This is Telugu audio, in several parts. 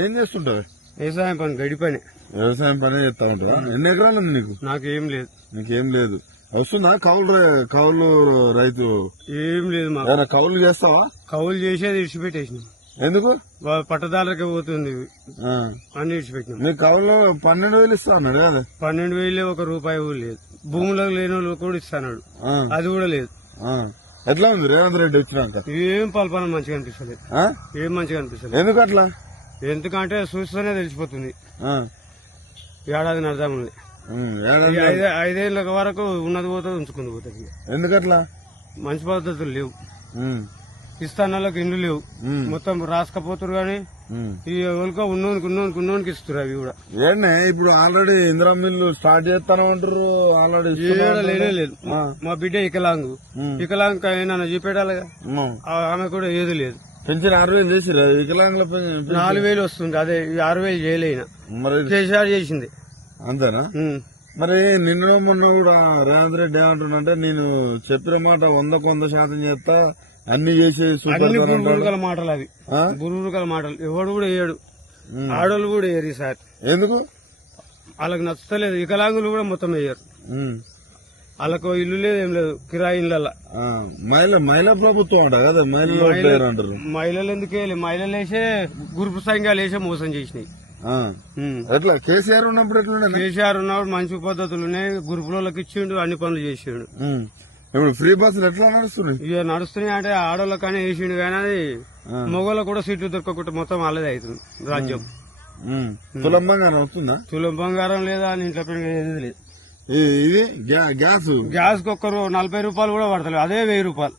ఏం చేస్తుంటావు? వ్యవసాయం పని, గడి పని. వ్యవసాయం పని చేస్తా ఉంటావా? ఎన్ని ఎకరాలు ఉంది నీకు? నాకేం లేదు. నీకేం లేదు. వస్తుందా కౌలు రైతు? ఏం లేదు మాకు. కౌలు చేస్తావా? కౌలు చేసేది ఇడిచిపెట్టేసినాం. ఎందుకు? పట్టదారులకి పోతుంది అని ఇడిచిపెట్టినాం. నీ కౌలు 12,000 ఇస్తా అన్నాడు కదా? 12,000 ఒక రూపాయి కూడా లేదు. భూములో లేని వాళ్ళు కూడా ఇస్తాడు, అది కూడా లేదు. ఎట్లా ఉంది రేవంత్ రెడ్డి వచ్చినాక? ఏం పల్పన మంచిగా అనిపిస్తలేదు. ఏం మంచిగా అనిపిస్తలేదు. ఎందుకు అట్లా? ఎందుకంటే చూస్తేనే తెలిసిపోతుంది. ఏడాది అర్థం ఉంది. 5 ఏళ్ళ వరకు ఉన్నది పోతుంది, ఉంచుకుంది పోతుంది. ఎందుకట్లా? మంచి పద్ధతులు లేవు. ఇస్తానాలకు ఇండ్లు లేవు, మొత్తం రాసుకపోతురు గానీ ఈ ఎవరికో ఉన్నోనికి ఇస్తారు. అవి కూడా ఏంటే ఇప్పుడు ఆల్రెడీ ఇందిరా మిల్లు స్టార్ట్ చేస్తానంటారు. ఆల్రెడీ లేనే లేదు. మా బిడ్డ వికలాంగ్ అయినా చూపెట్టాలిగా. ఆమె కూడా ఏది లేదు. పెంచిన 6,000 చేసిరా? వికలాంగుల 4,000 వస్తుంది. అదే 6,000 చేయలేనా? మరి కేసీఆర్ చేసింది అంతేనా? మరి నిన్న మొన్న కూడా రేవంత్ రెడ్డి ఏమంటున్నంటే, నేను చెప్పిన మాట 100% చేస్తా, అన్ని చేసే బురుగుల మాటలు. అవి బురుగుల మాటలు. ఎవడు కూడా వేయడు, ఆడోళ్ళు కూడా వేయరు ఈసారి. ఎందుకు? వాళ్ళకి నచ్చలేదు. వికలాంగులు కూడా మొత్తం వేయరు. వాళ్ళకు ఇల్లు లేదు, ఏం లేదు, కిరాయి ఇళ్ళ. మహిళా ప్రభుత్వం అంట కదా? అంటారు. మహిళలు ఎందుకు వేయలేదు? మహిళలు వేసే గ్రూప్ సంఘాలు వేసే మోసం చేసినాయి. ఎట్లా? కేసీఆర్ ఉన్నప్పుడు ఎట్లా? కేసీఆర్ ఉన్నప్పుడు మంచి పద్ధతులు ఉన్నాయి. గ్రూపులకి ఇచ్చిండు, అన్ని పనులు చేసిండు. ఇప్పుడు ఫ్రీ బస్సులు ఎట్లా నడుస్తున్నాయి? ఇక నడుస్తున్నాయి అంటే ఆడోళ్ళకనే వేసిండు, కానీ అది మొగోళ్ళకు కూడా సీట్లు దొరకకుండా మొత్తం వాళ్ళదే అవుతుంది రాజ్యం. తులం బంగారం వస్తుందా? తులం బంగారం లేదా అని ఇంట్లో ఏది లేదు. ఇది గ్యాస్ కు ఒక్కరు 40 రూపాయలు కూడా పడతలేదు. అదే 1,000 రూపాయలు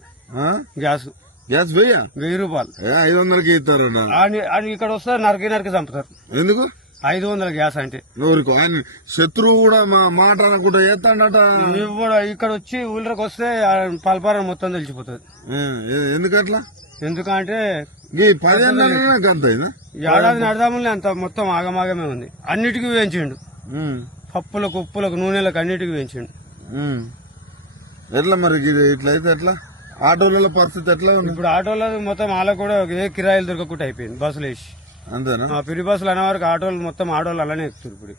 గ్యాస్. 1,000 రూపాయలు 500కి ఇస్తారన్న. ఇక్కడ వస్తే నరికి చంపుతారు. ఎందుకు? 500 గ్యాస్ అంటే ఆయన శత్రువు కూడా మాట అనుకుంటా చేస్తాడట. ఇక్కడ వచ్చి ఊళ్ళకి వస్తే పల్పారం మొత్తం తెలిసిపోతుంది. ఎందుకట్లా? ఎందుకంటే 10 ఏడాది నడదాములే అంత మొత్తం ఆగమాగమే ఉంది. అన్నిటికీ పెంచిండు. పప్పులకు, ఉప్పులకు, నూనెలకు అన్నిటికీ పెంచిండు. ఎట్లా మరి ఇట్లయితే ఎట్లా? ఆటోల పరిస్థితి ఎట్లా ఉంది? ఇప్పుడు ఆటోలో మొత్తం వాళ్ళకు కూడా ఏ కిరాయిలు దొరకకుండా అయిపోయింది. బస్సులు వేసి అంతేనా? పిరి బస్సులు అనే వరకు ఆటోలు మొత్తం అలానే ఎక్కుతారు. ఇప్పుడు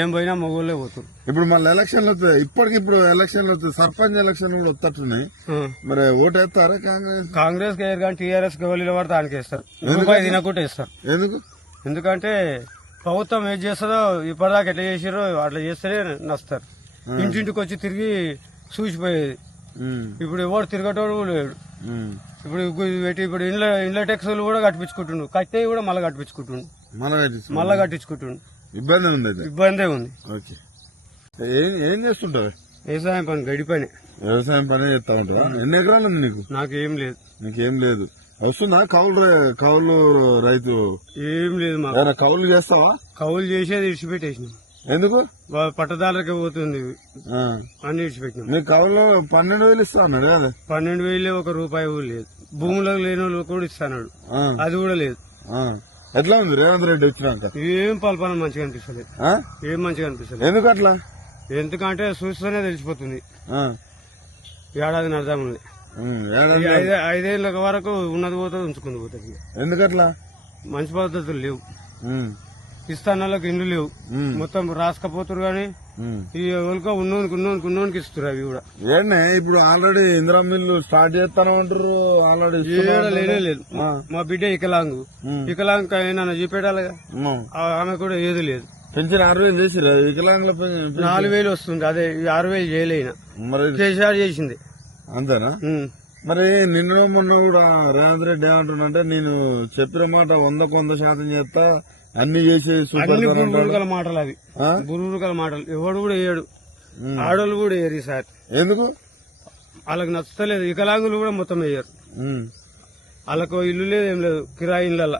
ఏం పోయినా మొగోళ్ళే పోతారు. ఇప్పుడు మళ్ళీ ఎలక్షన్లు వస్తాయి. ఇప్పటికిప్పుడు ఎలక్షన్లు వస్తాయి. సర్పంచ్ ఎలక్షన్ కూడా వస్తున్నాయి. మరి ఓటు వేస్తారా? కాంగ్రెస్ కి వేయరు, కానీ టీఆర్ఎస్ కి ఎవరు పడితే దానికి వేస్తారు. రూపాయి తినకుండా వేస్తారు. ఎందుకంటే ప్రభుత్వం ఏం చేస్తుందో ఇప్పటిదాకా ఎట్లా చేసారో అట్లా చేస్తేనే నస్తారు. ఇంటింటికి వచ్చి తిరిగి చూసిపోయేది. ఇప్పుడు ఎవరు తిరగటోడు లేడు. ఇప్పుడు ఇండ్ల టెక్స్లు కూడా కట్టించుకుంటుండు. కట్టే కూడా మళ్ళీ కట్టించుకుంటుండు. ఇబ్బందే ఉంది. ఏం చేస్తుంటావు? వ్యవసాయం పని, గడి పని. వ్యవసాయం పని చేస్తా ఉంటావా? ఎన్ని ఎకరాలు ఉంది నీకు? నాకేం లేదు. నీకేం లేదు. వస్తుందా కౌలు రైతు? ఏం లేదు మాకు. కౌలు చేస్తావా? కౌలు చేసేది ఇడిచిపెట్టేసినాం. ఎందుకు? పట్టదారులకి పోతుంది అని ఇడిచిపెట్టినాం. నీ కౌలు 12,000 ఇస్తా అన్నాడు కదా? 12,000 ఒక రూపాయి కూడా లేదు. భూములో లేని వాళ్ళు కూడా ఇస్తాడు, అది కూడా లేదు. ఎట్లా ఉంది రేవంత్ రెడ్డి వచ్చినాక? ఏం పల్పన మంచిగా అనిపిస్తలేదు. ఏం మంచిగా అనిపిస్తలేదు. ఎందుకు అట్లా? ఎందుకంటే చూస్తేనే తెలిసిపోతుంది. ఏడాది అర్థం ఉంది. 5 ఏళ్ళ వరకు ఉన్నది పోతుంది, ఉంచుకుంది పోతుంది. ఎందుకట్లా? మంచి పద్ధతులు లేవు. ఇస్తానాలకు ఇండ్లు లేవు, మొత్తం రాసుకపోతురు గానీ ఈ ఎవరికో ఉన్నోనికి ఇస్తారు. అవి కూడా ఏంటే ఇప్పుడు ఆల్రెడీ ఇందిరా మిల్లు స్టార్ట్ చేస్తానంటారు. ఆల్రెడీ లేనే లేదు. మా బిడ్డ వికలాంగ్ అయినా చూపెట్టాలిగా. ఆమె కూడా ఏది లేదు. పెంచిన 6,000 చేసిరా? వికలాంగుల 4,000 వస్తుంది. అదే 6,000 చేయలేనా? మరి కేసీఆర్ చేసింది. అంతేనా? మరి నిన్న మొన్న కూడా రేవంత్ రెడ్డి ఏమంటున్నంటే, నేను చెప్పిన మాట 100% చేస్తా, అన్ని చేసే బురుగుల మాటలు. అవి బురుగుల మాటలు. ఎవడు కూడా వేయడు, ఆడోళ్ళు కూడా వేయరు ఈసారి. ఎందుకు? వాళ్ళకి నచ్చలేదు. వికలాంగులు కూడా మొత్తం వేయరు. వాళ్ళకు ఇల్లు లేదు, ఏం లేదు, కిరాయి ఇళ్ళ.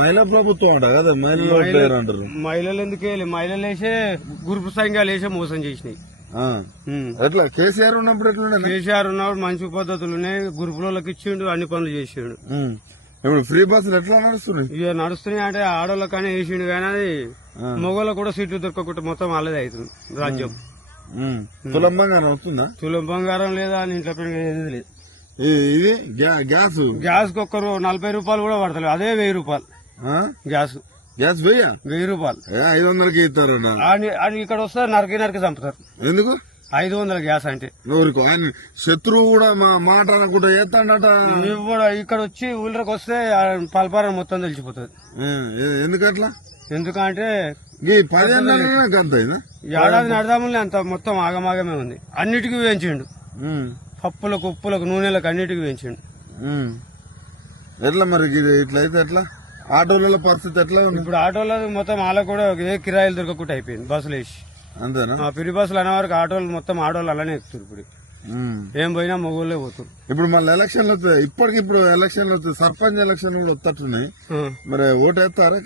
మహిళా ప్రభుత్వం అంట కదా? అంటారు. మహిళలు ఎందుకు వేయలేదు? మహిళలు వేసే గ్రూప్ సంఘాలు వేసే మోసం చేసినాయి. ఎట్లా? కేసీఆర్ ఉన్నప్పుడు ఎట్లా? కేసీఆర్ ఉన్నప్పుడు మంచి పద్ధతులు ఉన్నాయి. గ్రూపులకి ఇచ్చిండు, అన్ని పనులు చేసిండు. ఇప్పుడు ఫ్రీ బస్సులు ఎట్లా నడుస్తున్నాయి? ఇక నడుస్తున్నాయి అంటే ఆడోళ్ళకనే వేసిండు, కానీ అది మొగోళ్ళకు కూడా సీట్లు దొరకకుండా మొత్తం వాళ్ళదే అవుతుంది రాజ్యం. తులం బంగారం వస్తుందా? తులం బంగారం లేదా అని ఇంట్లో ఏది లేదు. ఇది గ్యాస్ గ్యాస్ కి ఒక్కరు 40 రూపాయలు కూడా పడతలేదు, అదే 1000 రూపాయలు గ్యాస్. గ్యాస్ వెయ్య 1000 రూపాయలు 500కి ఇస్తారన్న. అని ఇక్కడ వస్తే నరికి చంపుతారు. ఎందుకు 500 గ్యాస్ అంటే ఊరికి ఆయన శత్రువు కూడా మాట అనకుండా చేస్తాడట. ఇక్కడ వచ్చి ఊళ్ళకి వస్తే పల్పారం మొత్తం తెలిసిపోతుంది. ఎందుకట్లా? ఎందుకంటే 10 ఏళ్ళకి అంత ఏడాది నడదాములే అంత మొత్తం ఆగమాగమే ఉంది. అన్నిటికీ వేయించిండు, పప్పులకు ఉప్పులకు నూనెలకు అన్నిటికీ వేయించిండు. ఎట్లా మరి ఇట్లయితే ఎట్లా? ఆటోల పరిస్థితి ఎట్లా ఉంది ఇప్పుడు? ఆటోలో మొత్తం వాళ్ళకు కూడా ఏ కిరాయిలు దొరకకుండా అయిపోయింది, బస్సులు వేసి. అంతేనా? పిరి బస్సులు అనే వరకు ఆటోలు మొత్తం ఆటోలు అలానే ఎక్కుతారు. ఇప్పుడు ఏం పోయినా మొగోళ్ళే పోతారు. ఇప్పుడు మళ్ళీ ఎలక్షన్లు వస్తాయి, ఇప్పటికిప్పుడు ఎలక్షన్లు వస్తాయి, సర్పంచ్ ఎలక్షన్ కూడా వస్తున్నాయి. మరి ఓటు వేస్తారా?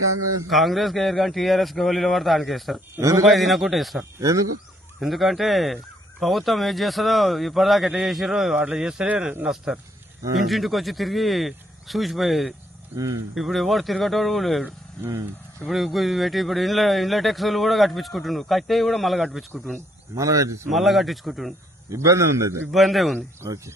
కాంగ్రెస్ కి వేయరు కానీ టీఆర్ఎస్ గోళీల పడితే ఆయనకి వేస్తారు. రూపాయి తినకుండా వేస్తారు. ఎందుకు? ఎందుకంటే ప్రభుత్వం ఏం చేస్తుందో ఇప్పటిదాకా ఎట్లా చేసారో అట్లా చేస్తేనే నస్తారు. ఇంటింటికి వచ్చి తిరిగి చూసిపోయేది. ఇప్పుడు ఎవరు తిరగటోడు లేడు. ఇప్పుడు ఇండ్ల టెక్స్లు కూడా కట్టించుకుంటుండు, కట్టేవి కూడా మళ్ళీ కట్టించుకుంటుండు, మళ్ళీ కట్టించుకుంటుండు. ఇబ్బంది ఉంది. ఇబ్బందే ఉంది. ఓకే.